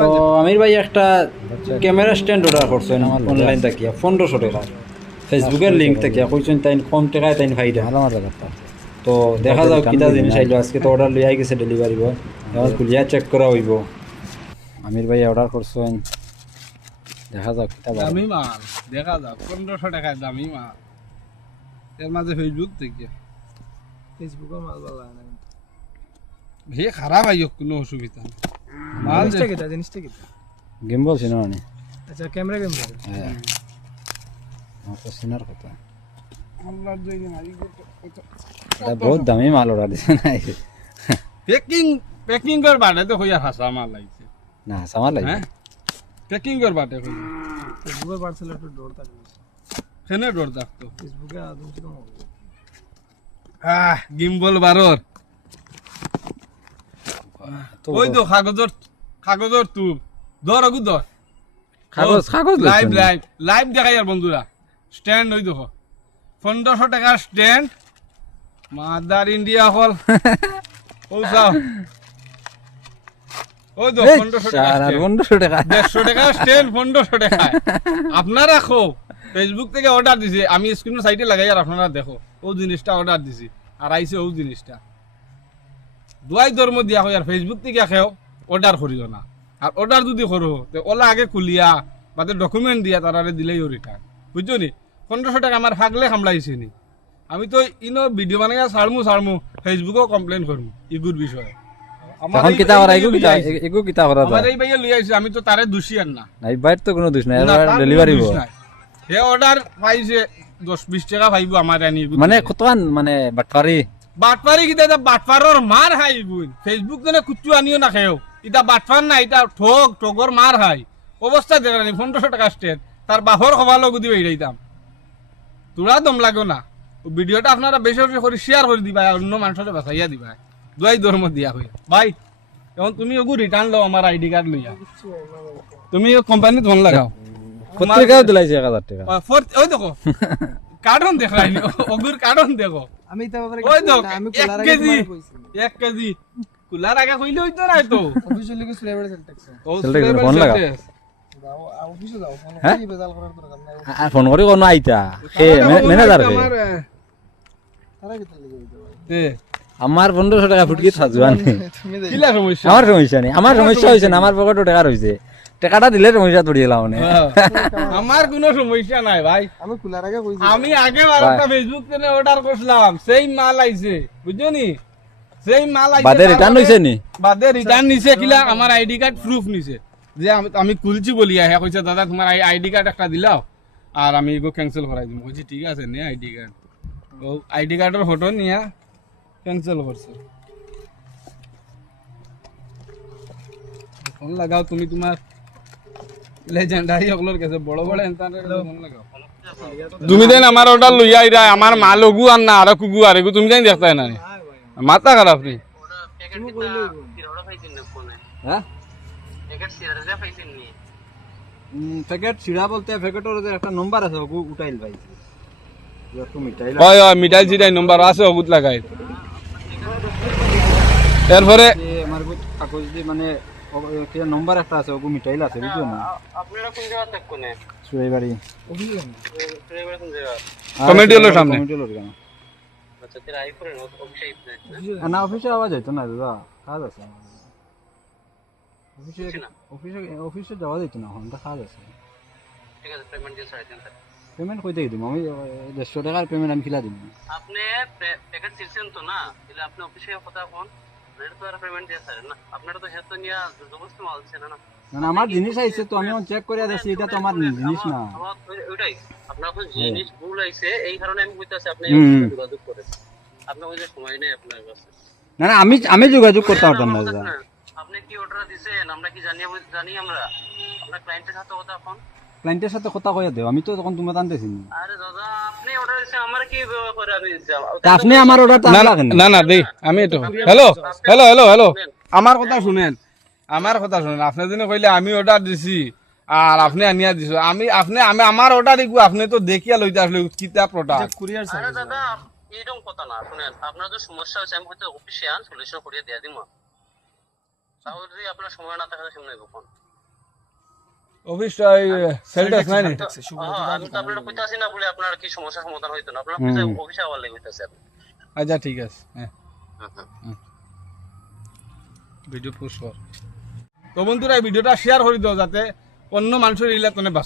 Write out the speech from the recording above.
তো আমির ভাই একটা ক্যামেরা স্ট্যান্ড অর্ডার করছেন অনলাইন থাকিয়া পনেরোশো টাকা। ফেসবুকের লিঙ্ক থাকিয়া কইছেন তাই কম টাকায় তাই ফাইদা। তো দেখা যাও কিতা জিনিস আইলো আজকে তো অর্ডার লইয়া গেছে ডেলিভারি বয় এবার খুলিয়া চেক করা হইব। আমির ভাই অর্ডার করছেন। দেখা যাও কিতা। দামি মাল দেখা যাক পনেরোশো টাকায় দামি মাল। এর মাঝে ফেসবুক থেকে ফেসবুকের মাল ভালো না খারাপ আইও কোনো অসুবিধা নেই। জিনিসটা কিটা জিনিসটা কিটা গেম বলছি না। মানে আচ্ছা ক্যামেরা ক্যামেরা হ্যাঁ। আমার তো সিনার কথা। আল্লাহর এটা বহুত দামি মাল অর্ডার দিছে না পেকিং পেকিং কর বাটে তো হইয়া হাসা মাল লাগছে। না সামার লাগে হ্যাঁ? পেকিং কর বাটে হইয়া। ফেসবুকের পার্সেল একটু ডোর থাকে সেনে ডর থাকতো ফেসবুকে আদম শুধু আহ গিম্বল বারর। ওই তো কাগজর কাগজর তুব ধর আগু ধর কাগজ কাগজ লাইভ লাইভ লাইভ দেখাই আর বন্ধুরা স্ট্যান্ড ওই দেখো। পনেরোশো টাকার স্ট্যান্ড মাদার ইন্ডিয়া হল। ও টাকা টাকা। টাকা টাকা। আপনারা খো ফেসবুক থেকে অর্ডার দিছে। আমি স্ক্রিনের সাইডে লাগাই আর আপনারা দেখো। ও জিনিসটা অর্ডার দিছি। আর আইছে ও জিনিসটা। দুয়াই ধর্ম দিয়া হয় আর ফেসবুক থেকে খেও অর্ডার করিও না। আর অর্ডার যদি করো তো ওলা আগে খুলিয়া বাদে ডকুমেন্ট দিয়া তারারে দিলেই ও রিটার্ন বুঝছ নি? পনেরোশো টাকা আমার ফাগলে খামলাইছে নি। আমি তো ইনো ভিডিও বানাইয়া ছাড়মু ছাড়মু ফেসবুকও কমপ্লেন করমু ইগুর বিষয়ে। আমি তো তারে দোষী আর না। নাই বাইর তো কোনো দোষ নাই না, ডেলিভারি কোনো হইব দোষ নাই। হে অর্ডার পাইছে দশ বিশ টাকা পাইব আমার মানে কতখান মানে বাটপারি বাটপারি কিতা এটা বাটপারর মার হাই গুণ ফেসবুক জনে কুচু আনিও না খেও এটা বাটপার না এটা ঠক ঠগর মার হাই। অবস্থা দেখা নি পনেরোশো টাকা স্টেট তার বাহর খবর লগু দিবে এইটাইতাম তোরা দম লাগো না। ভিডিওটা আপনারা বেশি বেশি করে শেয়ার করে দিবা অন্য মানুষের বাঁচাইয়া দিবা। দুয়াই ধর্ম দিয়া হইয়া ভাই এখন তুমি ওগু রিটার্ন লও আমার আইডি কার্ড লইয়া তুমি কোম্পানিত ফোন লাগাও। কত টাকাও দিলাইছে এক হাজার টাকা। ওই দেখো। কার্টন দেখাই অগুর কার্টন দেখো। আমি তো ওই দেখো আমি এক খোলার আগে কইছি। এক কেজি। কুলার আগে কইলে হইতো না তো অফিসিয়ালি কিছু ফ্লেভার সেল ট্যাক্স ও গেলে ফোন লাগা। অফিসে ফোন হ্যাঁ? করি বেজাল করার দরকার নাই। আর ফোন করে কোনো আইতা এ আমার ম্যানেজার আমার, আহ, তারা কি তাহলে দিতে ভাই এ, আমার পনেরোশো টাকা ফুটকি দেখ। সমস্যা? আমার সমস্যা নেই আমার সমস্যা হয়েছে না আমার পকেটও টাকা রয়েছে টাকাটা দিলে সমস্যা গেলাম মানে। হ্যাঁ। আমার কোনো সমস্যা নাই ভাই। আমি খোলার আগে কইছি আমি আগে একটা ফেসবুক থেকে অর্ডার করছিলাম সেই মাল আইছে বুঝছ নি? সেই মাল আইছে বাদে রিটার্ন হয়েছে নি? বাদে রিটার্ন নিছে কিলা আমার আইডি কার্ড প্রুফ নিছে। যে আমি আমি খুলছি বলি হ্যাঁ কইছে দাদা তোমার আইডি কার্ড একটা দিলাও আর আমি এগো ক্যান্সেল করাই দিম। কইছি ঠিক আছে নে আইডি কার্ড ও আইডি কার্ডের ফটো নিয়া ক্যান্সেল করছে ফোন লাগাও তুমি তোমার লেজেন্ডারি ওগুলোর কাছে বড় বড় এন্টারের তুমি দেন আমার অর্ডার লইয়া আইরা আমার মাল ওগু আর না আর কুগু আর এগু তুমি জানি দেখতে না মাথা খারাপ নি প্যাকেট ছিড়া বলতে প্যাকেটের যে একটা নম্বর আছে ওকে উঠাইল ভাই। হয় হয় মিঠাই চিটাই নম্বর আছে অগুত লাগাই। এরপরে আমার কাগজ দিয়ে মানে কি নম্বর একটা আছে ওকে মিটাইল আছে বুঝছ না? আপনারা কোন জায়গা থাকবেন সুরাই বাড়ি অফিসে এবার কোন জায়গা কমিটি হলো সামনে। কমিটি হলো কেন? আচ্ছা তেরা আইফোনের অফিসে আর না? অফিসে আওয়াজ যাইতো না দাদা কাজ আছে। অফিসে অফিসে অফিসে যাওয়া যাইতো না এখন কাজ আছে। ঠিক আছে পেমেন্ট দিয়ে সাড়ে তিন লাখ। পেমেন্ট কই আমি দেড়শো টাকার পেমেন্ট আমি খিলা দিম। আপনি প্যাকেট ছিলছেন তো না? তাহলে আপনি অফিসে কথা কোন। না। আমার জিনিস আইছে তো আমি চেক করে দেখছি এটা তো আমার জিনিস না। ওইটাই। আপনার এখন জিনিস ভুল আইছে এই কারণে আমি আপনি। যোগাযোগ করেন। আপনার ওই যে সময় নেই আপনার কাছে। না না আমি আমি যোগাযোগ করতে পারতাম না আপনি কি অর্ডার দিছেন? আমরা কি জানি জানি আমরা আপনার ক্লায়েন্টের সাথে কথা এখন? ক্লায়েন্টের সাথে কথা কইয়া দেও আমি তো তখন তোমার আনতেছি না আরে দাদা আপনি অর্ডার দিছেন আমার কি করে আমি আপনি আমার অর্ডারটা না না। না না দেই আমি একটু হ্যালো হ্যালো হ্যালো হ্যালো আমার কথা শুনেন আমার কথা শুনেন। আপনি যদি কইলে আমি অর্ডার দিছি আর আপনি আনিয়া দিছো। আমি আপনি আমি আমার অর্ডার দিকু আপনি তো দেখিয়া লইতে আসলে কিতা প্রোডাক্ট কুরিয়ার আরে দাদা এরকম কথা না শুনেন। আপনার যে সমস্যা হচ্ছে আমি হয়তো অফিসে আন সলিউশন করিয়ে দিয়ে দিব তাহলে যদি আপনার সময় না থাকে সামনে কখন অফিসটা সেলটাস নাই আমি তো আপনার কইতাছি না বলে আপনার কি সমস্যা সমাধান হইতো না। আপনার অফিসে আবার লেগে হইতাছে। আচ্ছা ঠিক আছে হ্যাঁ। ভিডিও পোস্ট কর। তো বন্ধুরা ভিডিওটা শেয়ার করে দাও যাতে অন্য মানুষের ইলাতনে বাঁচা।